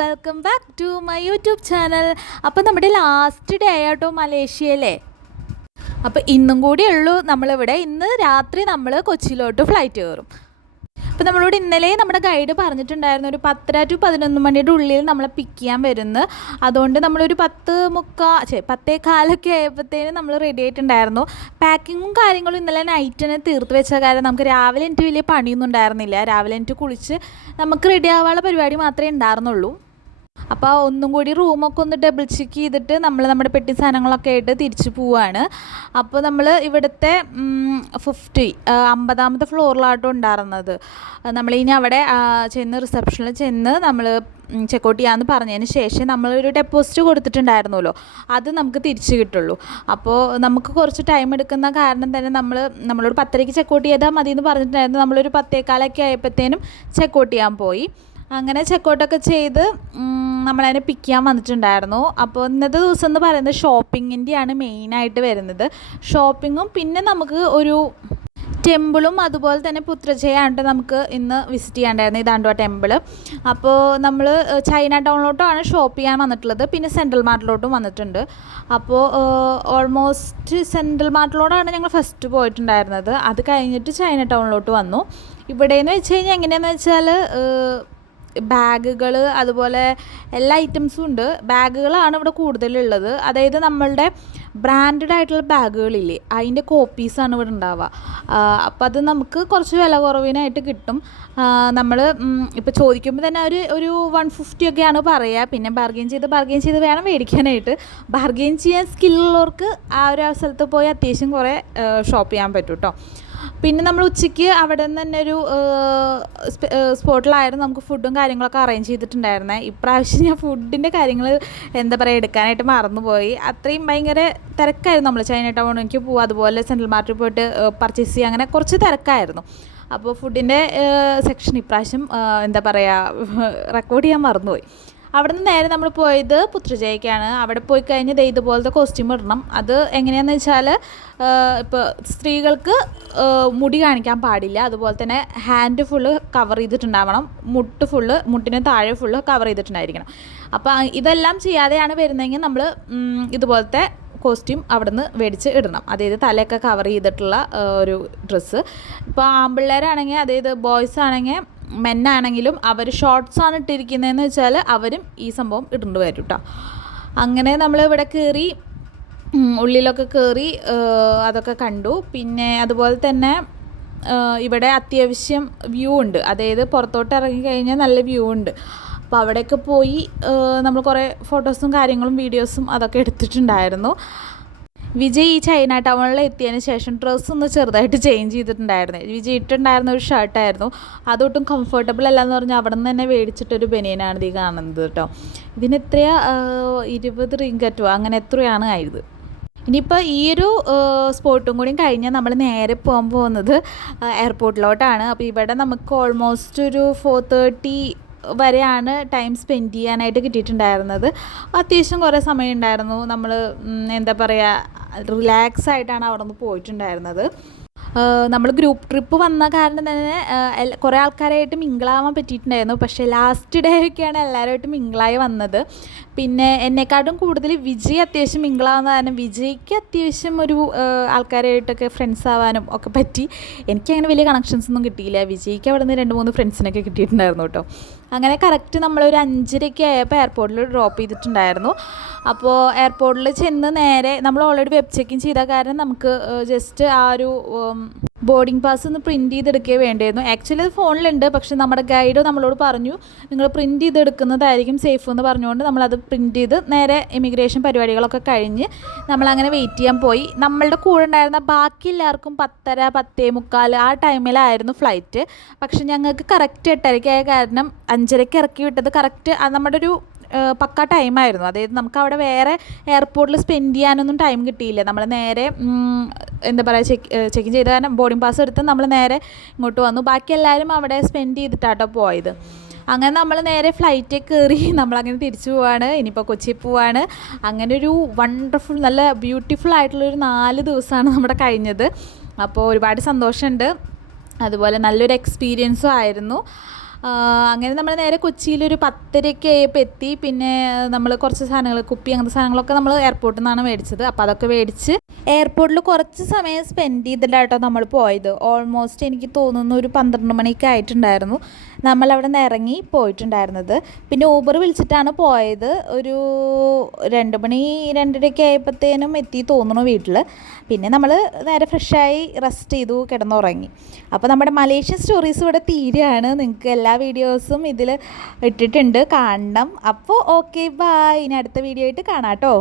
Welcome back to my YouTube channel. അപ്പോൾ നമ്മുടെ last day ആയിട്ടോ മലേഷ്യയിലെ. അപ്പോൾ ഇന്നും കൂടിയേ ഉള്ളൂ നമ്മളിവിടെ. ഇന്ന് രാത്രി നമ്മൾ കൊച്ചിയിലോട്ട് ഫ്ലൈറ്റ് കയറും. അപ്പോൾ നമ്മളോട് ഇന്നലെ നമ്മുടെ ഗൈഡ് പറഞ്ഞിട്ടുണ്ടായിരുന്നു ഒരു 10 to 11 മണിയുടെ ഉള്ളിൽ നമ്മളെ പിക്ക് ചെയ്യാൻ വരുന്നത്. അതുകൊണ്ട് നമ്മളൊരു 10:15 ആയപ്പോഴത്തേനും നമ്മൾ റെഡി ആയിട്ടുണ്ടായിരുന്നു. പാക്കിങ്ങും കാര്യങ്ങളും ഇന്നലെ നൈറ്റ് തന്നെ തീർത്ത് വെച്ച കാര്യം നമുക്ക് രാവിലെ എനിക്ക് വലിയ പണിയൊന്നും ഉണ്ടായിരുന്നില്ല. രാവിലെ എനിക്ക് കുളിച്ച് നമുക്ക് റെഡി ആവാനുള്ള പരിപാടി മാത്രമേ ഉണ്ടായിരുന്നുള്ളൂ. അപ്പോൾ ഒന്നും കൂടി റൂമൊക്കെ ഒന്ന് ഡബിൾ ചെക്ക് ചെയ്തിട്ട് നമ്മൾ നമ്മുടെ പെട്ടി സാധനങ്ങളൊക്കെ ആയിട്ട് തിരിച്ചു പോവുകയാണ്. അപ്പോൾ നമ്മൾ ഇവിടുത്തെ 50ാമത്തെ ഫ്ലോറിലാട്ടോ ഉണ്ടായിരുന്നത്. നമ്മളിനി അവിടെ റിസപ്ഷനിൽ ചെന്ന് നമ്മൾ ചെക്കൗട്ട് ചെയ്യാമെന്ന് പറഞ്ഞതിന് ശേഷം നമ്മളൊരു ഡെപ്പോസിറ്റ് കൊടുത്തിട്ടുണ്ടായിരുന്നല്ലോ, അത് നമുക്ക് തിരിച്ച് കിട്ടുള്ളൂ. അപ്പോൾ നമുക്ക് കുറച്ച് ടൈം എടുക്കുന്ന കാരണം തന്നെ നമ്മളോട് 10:30 ചെക്കൗട്ട് ചെയ്താൽ മതി എന്ന് പറഞ്ഞിട്ടുണ്ടായിരുന്നു. നമ്മളൊരു 10:15 ആയപ്പോഴത്തേനും ചെക്കൗട്ട് ചെയ്യാൻ പോയി. അങ്ങനെ ചെക്കൗട്ടൊക്കെ ചെയ്ത് നമ്മളതിനെ പിക്ക് ചെയ്യാൻ വന്നിട്ടുണ്ടായിരുന്നു. അപ്പോൾ ഇന്നത്തെ ദിവസം എന്ന് പറയുന്നത് ഷോപ്പിങ്ങിൻ്റെയാണ് മെയിനായിട്ട് വരുന്നത്. ഷോപ്പിങ്ങും പിന്നെ നമുക്ക് ഒരു ടെമ്പിളും അതുപോലെ തന്നെ പുത്രജയാണ് നമുക്ക് ഇന്ന് വിസിറ്റ് ചെയ്യാണ്ടായിരുന്നു. ഇതാണ്ടോ ടെമ്പിൾ. അപ്പോൾ നമ്മൾ ചൈന ടൗണിലോട്ടാണ് ഷോപ്പ് ചെയ്യാൻ വന്നിട്ടുള്ളത്. പിന്നെ സെൻട്രൽ മാർട്ടിലോട്ടും വന്നിട്ടുണ്ട്. അപ്പോൾ ഓൾമോസ്റ്റ് സെൻട്രൽ മാർട്ടിലോട്ടാണ് ഞങ്ങൾ ഫസ്റ്റ് പോയിട്ടുണ്ടായിരുന്നത്. അത് കഴിഞ്ഞിട്ട് ചൈന ടൗണിലോട്ട് വന്നു. ഇവിടെയെന്ന് വെച്ച് കഴിഞ്ഞാൽ എങ്ങനെയാണെന്ന് വെച്ചാൽ ബാഗുകൾ അതുപോലെ എല്ലാ ഐറ്റംസും ഉണ്ട്. ബാഗുകളാണ് ഇവിടെ കൂടുതലുള്ളത്. അതായത് നമ്മളുടെ ബ്രാൻഡഡ് ആയിട്ടുള്ള ബാഗുകളില്ലേ, അതിൻ്റെ കോപ്പീസാണ് ഇവിടെ ഉണ്ടാവുക. അപ്പം അത് നമുക്ക് കുറച്ച് വില കുറവിനായിട്ട് കിട്ടും. നമ്മൾ ഇപ്പോൾ ചോദിക്കുമ്പോൾ തന്നെ ഒരു 150 ഒക്കെയാണ് പറയുക. പിന്നെ ബാർഗെയിൻ ചെയ്ത് വേണം മേടിക്കാനായിട്ട്. ബാർഗെയിൻ ചെയ്യാൻ സ്കില്ലുള്ളവർക്ക് ആ ഒരു സ്ഥലത്ത് പോയി അത്യാവശ്യം കുറേ ഷോപ്പ് ചെയ്യാൻ പറ്റും കേട്ടോ. പിന്നെ നമ്മൾ ഉച്ചയ്ക്ക് അവിടെ നിന്ന് തന്നെ ഒരു സ്പോട്ടിലായിരുന്നു നമുക്ക് ഫുഡും കാര്യങ്ങളൊക്കെ അറേഞ്ച് ചെയ്തിട്ടുണ്ടായിരുന്നത്. ഇപ്രാവശ്യം ഞാൻ ഫുഡിൻ്റെ കാര്യങ്ങൾ എടുക്കാനായിട്ട് മറന്നുപോയി. അത്രയും ഭയങ്കര തിരക്കായിരുന്നു. നമ്മൾ ചൈന ടൗണിലേക്ക് പോകുക, അതുപോലെ സെൻട്രൽ മാർട്ടിൽ പോയിട്ട് പർച്ചേസ് ചെയ്യുക, അങ്ങനെ കുറച്ച് തിരക്കായിരുന്നു. അപ്പോൾ ഫുഡിൻ്റെ സെക്ഷൻ ഇപ്രാവശ്യം റെക്കോർഡ് ചെയ്യാൻ മറന്നുപോയി. അവിടെ നിന്ന് നേരെ നമ്മൾ പോയത് പുത്രജയ്ക്കാണ്. അവിടെ പോയി കഴിഞ്ഞ് ഇതുപോലത്തെ കോസ്റ്റ്യൂം ഇടണം. അത് എങ്ങനെയാണെന്ന് വെച്ചാൽ ഇപ്പോൾ സ്ത്രീകൾക്ക് മുടി കാണിക്കാൻ പാടില്ല. അതുപോലെ തന്നെ ഹാൻഡ് ഫുള്ള് കവർ ചെയ്തിട്ടുണ്ടാവണം. മുട്ടിന് താഴെ ഫുള്ള് കവർ ചെയ്തിട്ടുണ്ടായിരിക്കണം. അപ്പോൾ ഇതെല്ലാം ചെയ്യാതെയാണ് വരുന്നതെങ്കിൽ നമ്മൾ ഇതുപോലത്തെ കോസ്റ്റ്യൂം അവിടെ നിന്ന് മേടിച്ച് ഇടണം. അതായത് തലയൊക്കെ കവർ ചെയ്തിട്ടുള്ള ഒരു ഡ്രസ്സ്. ഇപ്പോൾ ആൺപിള്ളേരാണെങ്കിൽ, അതായത് ബോയ്സ് ആണെങ്കിൽ, മെന്നാണെങ്കിലും അവർ ഷോർട്ട്സാണ് ഇട്ടിരിക്കുന്നതെന്ന് വെച്ചാൽ അവരും ഈ സംഭവം ഇടേണ്ടി വരും കേട്ടോ. അങ്ങനെ നമ്മൾ ഇവിടെ കയറി ഉള്ളിലൊക്കെ കയറി അതൊക്കെ കണ്ടു. പിന്നെ അതുപോലെ തന്നെ ഇവിടെ അത്യാവശ്യം വ്യൂ ഉണ്ട്. അതായത് പുറത്തോട്ട് ഇറങ്ങിക്കഴിഞ്ഞാൽ നല്ല വ്യൂ ഉണ്ട്. അപ്പോൾ അവിടെയൊക്കെ പോയി നമ്മൾ കുറേ ഫോട്ടോസും കാര്യങ്ങളും വീഡിയോസും അതൊക്കെ എടുത്തിട്ടുണ്ടായിരുന്നു. വിജയ് ഈ ചൈന ടൗണിൽ എത്തിയതിന് ശേഷം ഡ്രസ്സ് ഒന്ന് ചെറുതായിട്ട് ചേഞ്ച് ചെയ്തിട്ടുണ്ടായിരുന്നു. വിജയ് ഇട്ടുണ്ടായിരുന്ന ഒരു ഷർട്ടായിരുന്നു. അതൊട്ടും കംഫർട്ടബിൾ അല്ലയെന്ന് പറഞ്ഞാൽ അവിടെ നിന്ന് തന്നെ മേടിച്ചിട്ടൊരു ബനിയനാണ് ഈ കാണുന്നത് കേട്ടോ. ഇതിന് എത്രയാ 20 റിംഗറ്റോ അങ്ങനെ എത്രയാണ് ആയത്. ഇനിയിപ്പോൾ ഈ ഒരു സ്പോട്ടും കൂടി കഴിഞ്ഞാൽ നമ്മൾ നേരെ പോകാൻ പോകുന്നത് എയർപോർട്ടിലോട്ടാണ്. അപ്പോൾ ഇവിടെ നമുക്ക് ഓൾമോസ്റ്റ് ഒരു 4:30 വരെയാണ് ടൈം സ്പെൻഡ് ചെയ്യാനായിട്ട് കിട്ടിയിട്ടുണ്ടായിരുന്നത്. അത്യാവശ്യം കുറേ സമയം ഉണ്ടായിരുന്നു. നമ്മൾ റിലാക്സ് ആയിട്ടാണ് അവിടെ നിന്ന് പോയിട്ടുണ്ടായിരുന്നത്. നമ്മൾ ഗ്രൂപ്പ് ട്രിപ്പ് വന്ന കാരണം തന്നെ കുറേ ആൾക്കാരായിട്ട് മിങ്കിളാവാൻ പറ്റിയിട്ടുണ്ടായിരുന്നു. പക്ഷേ ലാസ്റ്റ് ഡേ ഒക്കെയാണ് എല്ലാവരുമായിട്ട് മിങ്കിളായി വന്നത്. പിന്നെ എന്നെക്കാട്ടും കൂടുതൽ വിജയ് അത്യാവശ്യം മിങ്കിളാവുന്ന കാരണം വിജയ്ക്ക് അത്യാവശ്യം ഒരു ആൾക്കാരായിട്ടൊക്കെ ഫ്രണ്ട്സ് ആവാനും ഒക്കെ പറ്റി. എനിക്കങ്ങനെ വലിയ കണക്ഷൻസ് ഒന്നും കിട്ടിയില്ല. വിജയ്ക്ക് അവിടെ നിന്ന് 2-3 ഫ്രണ്ട്സിനൊക്കെ കിട്ടിയിട്ടുണ്ടായിരുന്നു കേട്ടോ. അങ്ങനെ കറക്റ്റ് നമ്മളൊരു 5:30 ആയപ്പോൾ എയർപോർട്ടിൽ ഡ്രോപ്പ് ചെയ്തിട്ടുണ്ടായിരുന്നു. അപ്പോൾ എയർപോർട്ടിൽ ചെന്ന് നേരെ നമ്മൾ ഓൾറെഡി വെബ് ചെക്കിങ് ചെയ്ത കാരണം നമുക്ക് ജസ്റ്റ് ആ ഒരു ബോർഡിംഗ് പാസ് ഒന്ന് പ്രിൻറ്റ് ചെയ്തെടുക്കുകയേ വേണ്ടിയിരുന്നു. ആക്ച്വലി അത് ഫോണിലുണ്ട്. പക്ഷെ നമ്മുടെ ഗൈഡ് നമ്മളോട് പറഞ്ഞു നിങ്ങൾ പ്രിൻറ്റ് ചെയ്തെടുക്കുന്നതായിരിക്കും സേഫ് എന്ന് പറഞ്ഞുകൊണ്ട് നമ്മളത് പ്രിൻറ്റ് ചെയ്ത് നേരെ ഇമിഗ്രേഷൻ പരിപാടികളൊക്കെ കഴിഞ്ഞ് നമ്മളങ്ങനെ വെയിറ്റ് ചെയ്യാൻ പോയി. നമ്മളുടെ കൂടെ ഉണ്ടായിരുന്ന ബാക്കി എല്ലാവർക്കും 10:30, 10:45 ആ ടൈമിലായിരുന്നു ഫ്ലൈറ്റ്. പക്ഷെ ഞങ്ങൾക്ക് കറക്റ്റ് 8:30 ആയ കാരണം 5:30 ഇറക്കി വിട്ടത് കറക്റ്റ് നമ്മുടെ ഒരു പക്ക ടൈമായിരുന്നു. അതായത് നമുക്ക് അവിടെ വേറെ എയർപോർട്ടിൽ സ്പെൻഡ് ചെയ്യാനൊന്നും ടൈം കിട്ടിയില്ല. നമ്മൾ നേരെ ചെക്കിങ് ചെയ്ത കാരണം ബോർഡിംഗ് പാസ് എടുത്ത് നമ്മൾ നേരെ ഇങ്ങോട്ട് വന്നു. ബാക്കി എല്ലാവരും അവിടെ സ്പെൻഡ് ചെയ്തിട്ടാട്ടോ പോയത്. അങ്ങനെ നമ്മൾ നേരെ ഫ്ലൈറ്റിൽ കയറി നമ്മളങ്ങനെ തിരിച്ചു പോവാണ്. ഇനിയിപ്പോൾ കൊച്ചി പോവാണ്. അങ്ങനെ ഒരു വണ്ടർഫുൾ നല്ല ബ്യൂട്ടിഫുൾ ആയിട്ടുള്ളൊരു 4 ദിവസമാണ് നമ്മുടെ കഴിഞ്ഞത്. അപ്പോൾ ഒരുപാട് സന്തോഷമുണ്ട്. അതുപോലെ നല്ലൊരു എക്സ്പീരിയൻസും ആയിരുന്നു. അങ്ങനെ നമ്മൾ നേരെ കൊച്ചിയിലൊരു 10:30 ആയപ്പോൾ എത്തി. പിന്നെ നമ്മൾ കുറച്ച് സാധനങ്ങൾ, കുപ്പി അങ്ങനത്തെ സാധനങ്ങളൊക്കെ നമ്മൾ എയർപോർട്ടിൽ നിന്നാണ് മേടിച്ചത്. അപ്പോൾ അതൊക്കെ മേടിച്ച് എയർപോർട്ടിൽ കുറച്ച് സമയം സ്പെൻഡ് ചെയ്തിട്ടാട്ടോ നമ്മൾ പോയത്. ഓൾമോസ്റ്റ് എനിക്ക് തോന്നുന്നു ഒരു 12 മണിയൊക്കെ ആയിട്ടുണ്ടായിരുന്നു നമ്മളവിടെ നിന്ന് ഇറങ്ങി പോയിട്ടുണ്ടായിരുന്നത്. പിന്നെ ഊബർ വിളിച്ചിട്ടാണ് പോയത്. ഒരു 2 മണി 2:30 ആയപ്പോഴത്തേനും എത്തി തോന്നുന്നു വീട്ടിൽ. പിന്നെ നമ്മൾ നേരെ ഫ്രഷായി റെസ്റ്റ് ചെയ്തു, കിടന്നുറങ്ങി. അപ്പോൾ നമ്മുടെ മലേഷ്യൻ സ്റ്റോറീസ് ഇവിടെ തീരുകയാണ്. നിങ്ങൾക്ക് എല്ലാ വീഡിയോസും ഇതിൽ ഇട്ടിട്ടുണ്ട്, കാണണം. അപ്പോൾ ഓക്കെ, ബൈ. ഇനി അടുത്ത വീഡിയോ ആയിട്ട് കാണാം കേട്ടോ.